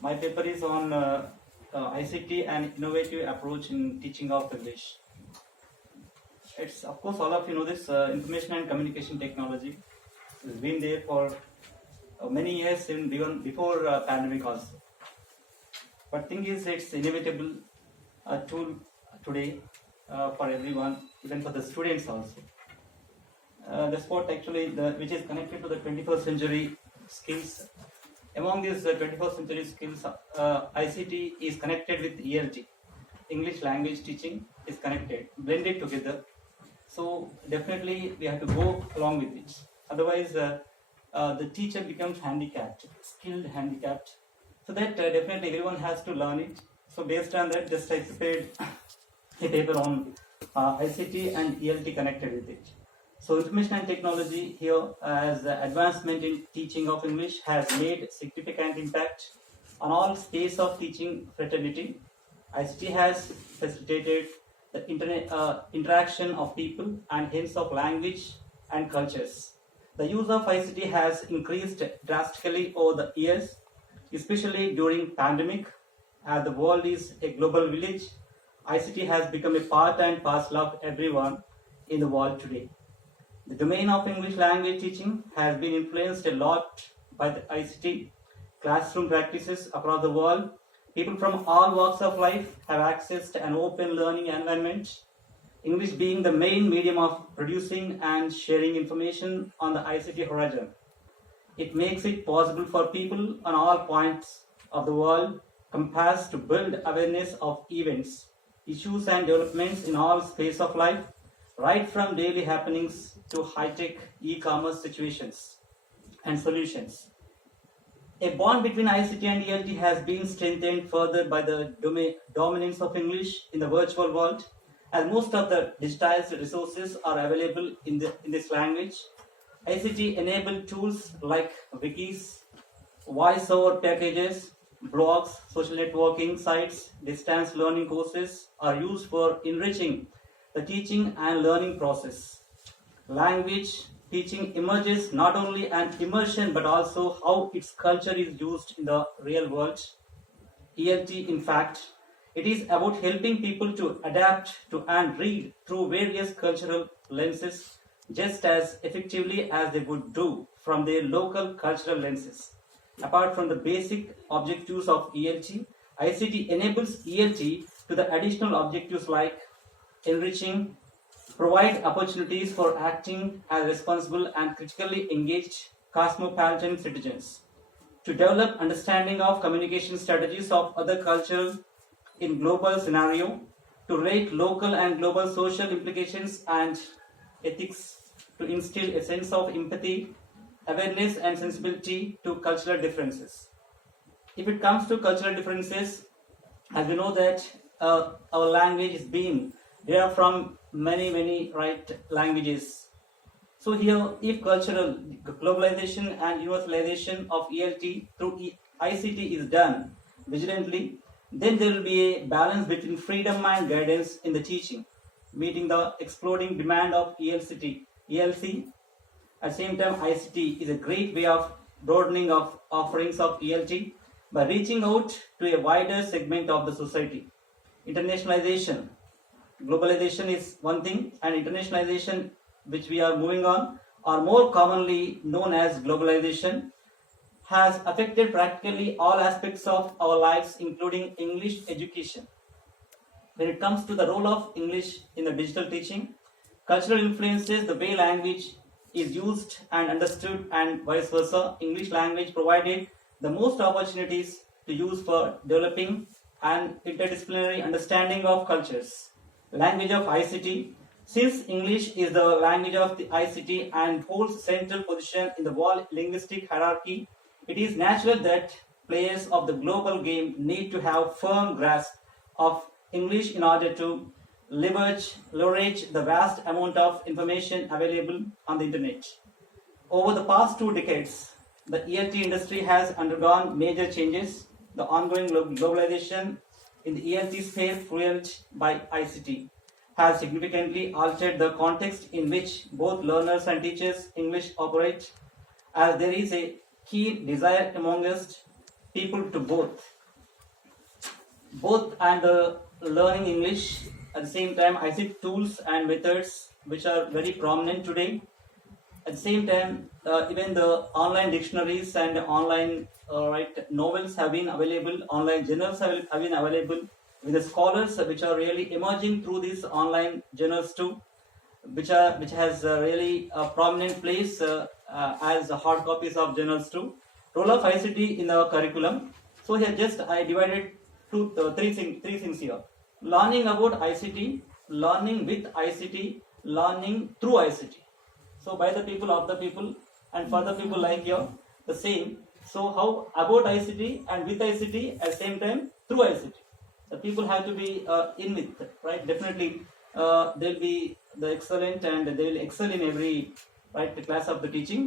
My paper is on ICT and innovative approach in teaching of English. It's, of course, all of you know this information and communication technology has been there for many years, even before pandemic also. But thing is, it's inevitable tool today for everyone, even for the students also. The sport actually, which is connected to the 21st century skills. Among these 21st century skills, ICT is connected with ELT, English language teaching is connected, blended together. So definitely we have to go along with it. Otherwise, the teacher becomes handicapped, skilled handicapped. So that definitely everyone has to learn it. So based on that, just I prepared a paper on ICT and ELT connected with it. So information and technology here as advancement in teaching of English has made significant impact on all space of teaching fraternity. ICT has facilitated the interaction of people and hence of language and cultures. The use of ICT has increased drastically over the years, especially during pandemic. As the world is a global village, ICT has become a part and parcel of everyone in the world today. The domain of English language teaching has been influenced a lot by the ICT classroom practices across the world. People from all walks of life have access to an open learning environment. English being the main medium of producing and sharing information on the ICT horizon. It makes it possible for people on all points of the world compass to build awareness of events, issues and developments in all space of life, right from daily happenings to high-tech e-commerce situations and solutions. A bond between ICT and ELT has been strengthened further by the dominance of English in the virtual world, as most of the digitized resources are available in this language. ICT-enabled tools like wikis, voice-over packages, blogs, social networking sites, distance learning courses are used for enriching the teaching and learning process. Language teaching emerges not only an immersion but also how its culture is used in the real world. ELT, in fact, it is about helping people to adapt to and read through various cultural lenses just as effectively as they would do from their local cultural lenses. Apart from the basic objectives of ELT, ICT enables ELT to the additional objectives like enriching, provide opportunities for acting as responsible and critically engaged cosmopolitan citizens, to develop understanding of communication strategies of other cultures in global scenario, to rate local and global social implications and ethics, to instill a sense of empathy, awareness and sensibility to cultural differences. If it comes to cultural differences, as we know that our language is being derived from many right languages. So here, if cultural globalization and universalization of ELT through ICT is done vigilantly, then there will be a balance between freedom and guidance in the teaching, meeting the exploding demand of ELC. At the same time, ICT is a great way of broadening of offerings of ELT by reaching out to a wider segment of the society. Internationalization, globalization is one thing, and internationalization, which we are moving on, or more commonly known as globalization, has affected practically all aspects of our lives, including English education. When it comes to the role of English in the digital teaching, cultural influences the way language is used and understood, and vice versa. English language provided the most opportunities to use for developing an interdisciplinary understanding of cultures. Language of ICT. Since English is the language of the ICT and holds central position in the world linguistic hierarchy, it is natural that players of the global game need to have firm grasp of English in order to leverage the vast amount of information available on the internet. Over the past 2 decades, the ELT industry has undergone major changes. The ongoing globalization in the ELT space fueled by ICT has significantly altered the context in which both learners and teachers English operate, as there is a keen desire amongst people to both and learning English at the same time. ICT tools and methods which are very prominent today. At the same time, even the online dictionaries and online novels have been available. Online journals have been available. With the scholars which are really emerging through these online journals too, which has really a prominent place as hard copies of journals too. Role of ICT in the curriculum. So here just I divided three things here. Learning about ICT, learning with ICT, learning through ICT. So by the people, of the people, and for the people like you, the same. So how about ICT and with ICT at the same time through ICT. The people have to be in with, right? Definitely they'll be the excellent and they will excel in every class of the teaching.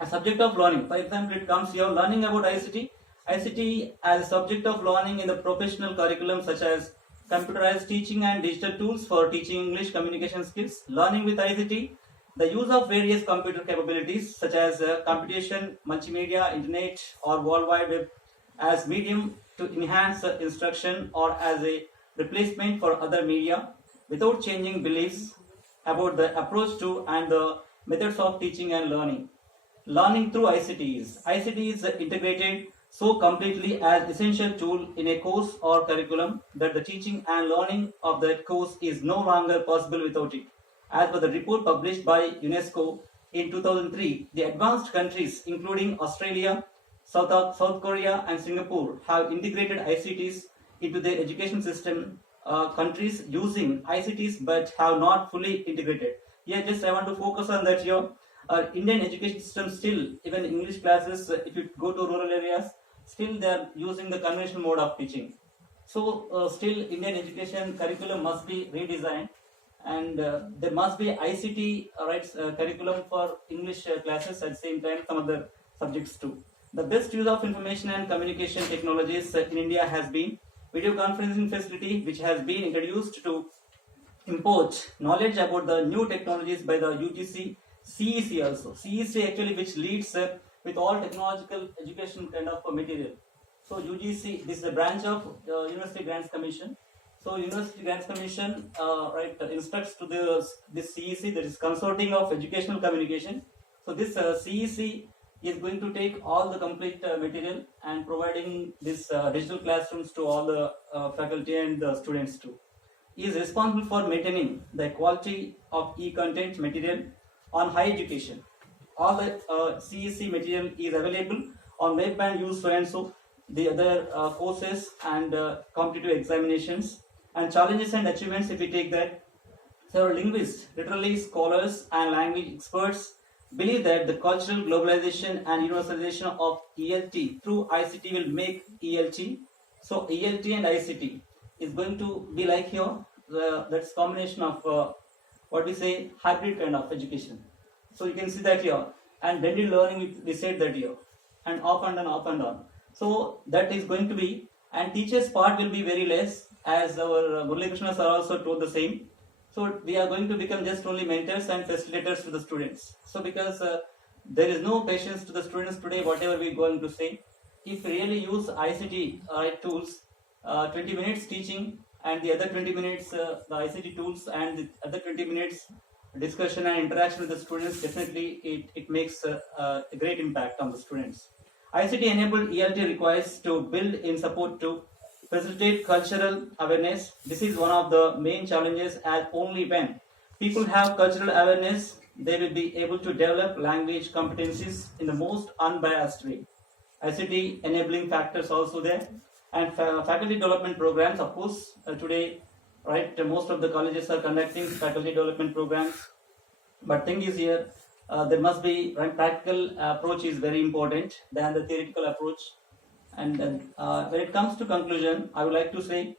A subject of learning. For example, it comes here learning about ICT. ICT as a subject of learning in the professional curriculum such as computerized teaching and digital tools for teaching English communication skills. Learning with ICT, the use of various computer capabilities such as computation, multimedia, internet or world wide web as medium to enhance instruction or as a replacement for other media without changing beliefs about the approach to and the methods of teaching and learning. Learning through ICT is integrated so completely as essential tool in a course or curriculum that the teaching and learning of that course is no longer possible without it. As per the report published by UNESCO in 2003, the advanced countries including Australia, South Korea and Singapore have integrated ICTs into their education system. Countries using ICTs but have not fully integrated. Here just I want to focus on that here. Indian education system still, even English classes, if you go to rural areas, still they are using the conventional mode of teaching. So still Indian education curriculum must be redesigned and there must be ICT curriculum for English classes at the same time some other subjects too. The best use of information and communication technologies in India has been video conferencing facility which has been introduced to import knowledge about the new technologies by the UGC, CEC also. CEC actually which leads with all technological education kind of material. So UGC, this is a branch of University Grants Commission. So University Grants Commission instructs to this CEC, that is Consorting of Educational Communication. So this CEC is going to take all the complete material and providing these digital classrooms to all the faculty and the students too. He is responsible for maintaining the quality of e-content material on higher education. All the CEC material is available on web and use so and so. The other courses and competitive examinations and challenges and achievements, if we take that, several linguists, literally scholars and language experts believe that the cultural globalization and universalization of ELT through ICT will make ELT. So ELT and ICT is going to be like here, that's combination of what we say hybrid kind of education. So you can see that here, and blended learning we said that here, and off and on, off and on. So that is going to be, and teachers part will be very less, as our Murali Krishna sir also told the same. So we are going to become just only mentors and facilitators to the students. So because there is no patience to the students today, whatever we are going to say. If we really use ICT tools, 20 minutes teaching and the other 20 minutes the ICT tools and the other 20 minutes discussion and interaction with the students, definitely it makes a great impact on the students. ICT enabled ELT requires to build in support to facilitate cultural awareness. This is one of the main challenges, as only when people have cultural awareness, they will be able to develop language competencies in the most unbiased way. ICT enabling factors also there, and faculty development programs, of course, today, most of the colleges are conducting faculty development programs. But thing is here, there must be practical approach is very important than the theoretical approach. And when it comes to conclusion, I would like to say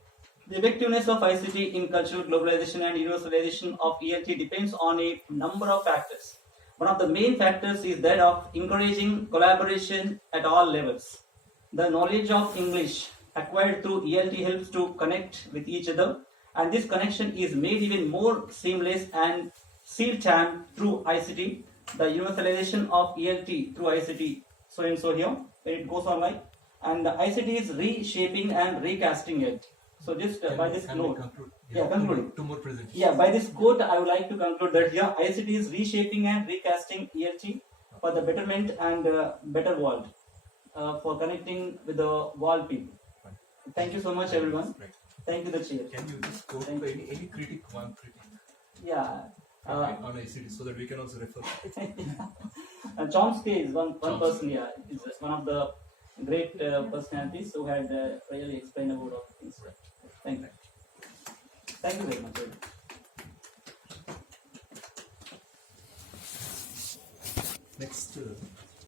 the effectiveness of ICT in cultural globalization and universalization of ELT depends on a number of factors. One of the main factors is that of encouraging collaboration at all levels. The knowledge of English acquired through ELT helps to connect with each other, and this connection is made even more seamless and seal-time through ICT. The universalization of ELT through ICT, so and so here, when it goes on like and the ICT is reshaping and recasting it. So just by this note, concluding. Two more presentations. Yeah, by this quote, I would like to conclude that ICT is reshaping and recasting ELT for the betterment and better world, for connecting with the world people. Thank you so much, everyone. Right. Thank you, the chair. Can you just quote any critic, one critic? Yeah. On ICT, so that we can also refer. Chomsky is one person. Yeah, is one of the great personalities who had really explained about all things. Thank you. Thank you very much. Next.